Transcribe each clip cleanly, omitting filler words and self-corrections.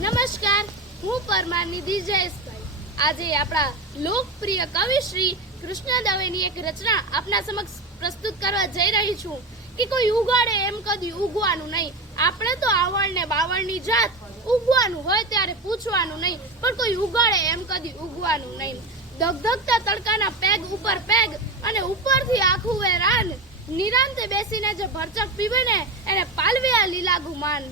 નમસ્કાર, હું પરમારની દિજેશભાઈ. આજે આપણા લોકપ્રિય કવિ શ્રી કૃષ્ણ દવેની એક રચના આપના સમક્ષ પ્રસ્તુત કરવા જઈ રહી છું કે કોઈ ઉગાડે એમ કદી ઉગવાનું નહીં. આપણે તો આવડ ને બાવળની જાત, ઉગવાનું હોય ત્યારે પૂછવાનું નહીં, પણ કોઈ ઉગાડે એમ કદી ઉગવાનું નહીં. ધગધગતા તડકાના પેગ ઉપર પેગ અને ઉપરથી આખું વેરાન, નિરાંતે બેસીને જે ભરચક પીવે ને એને પાલવ્યા લીલા ગુમાન.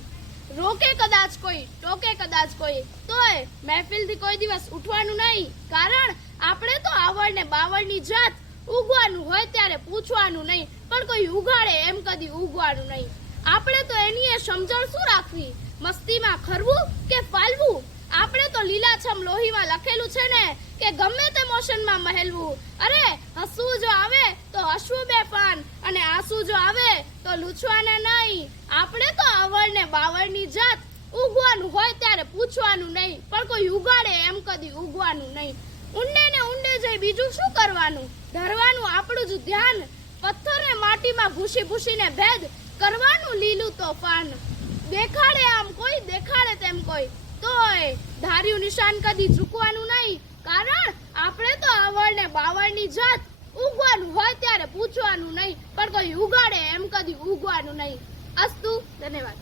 રોકે કદાચ કોઈ, ટોકે કદાચ કોઈ, તોય મહેફિલથી કોઈ દિવસ ઉઠવાનું નહીં. કારણ આપણે તો આવડ ને બાવળની જાત, ઉગવાનું હોય ત્યારે પૂછવાનું નહીં, પણ કોઈ ઉગાડે એમ કદી ઉગવાનું નહીં. આપણે તો એની સમજણ શું રાખવી, મસ્તીમાં ખરવું કે ફાલવું? આપણે તો લીલાછમ લોહીમાં લખેલું છે ને કે ગમે તે મોશનમાં મહેલવું. અરે હસવું જો આવે તો હસવું બેફાન, અને આંસુ જો આવે તો લૂછવાના નહીં. આપણે તો આવડ ને બાવળની જાત, ઉગવાનું હોય ત્યારે પૂછવાનું નહીં, પણ કોઈ ઉગાડે એમ કદી ઉગવાનું નહીં. ઊંડે ને ઊંડે જઈ બીજું શું કરવાનું, ધરવાનું આપણું જ ધ્યાન. પથ્થર ને માટીમાં ભૂસી ભૂસીને ભેદ કરવાનું લીલું તોફાન. દેખાડે આમ કોઈ, દેખાડે તેમ કોઈ, તોય ધાર્યું નિશાન કદી ચૂકવાનું નહીં. કારણ આપણે તો આવડ ને બાવળની જાત, ઉગવાનું હોય ત્યારે પૂછવાનું નહીં, પણ કોઈ ઉગાડે એમ કદી ઉગવાનું નહીં. અસ્તુ, ધન્યવાદ.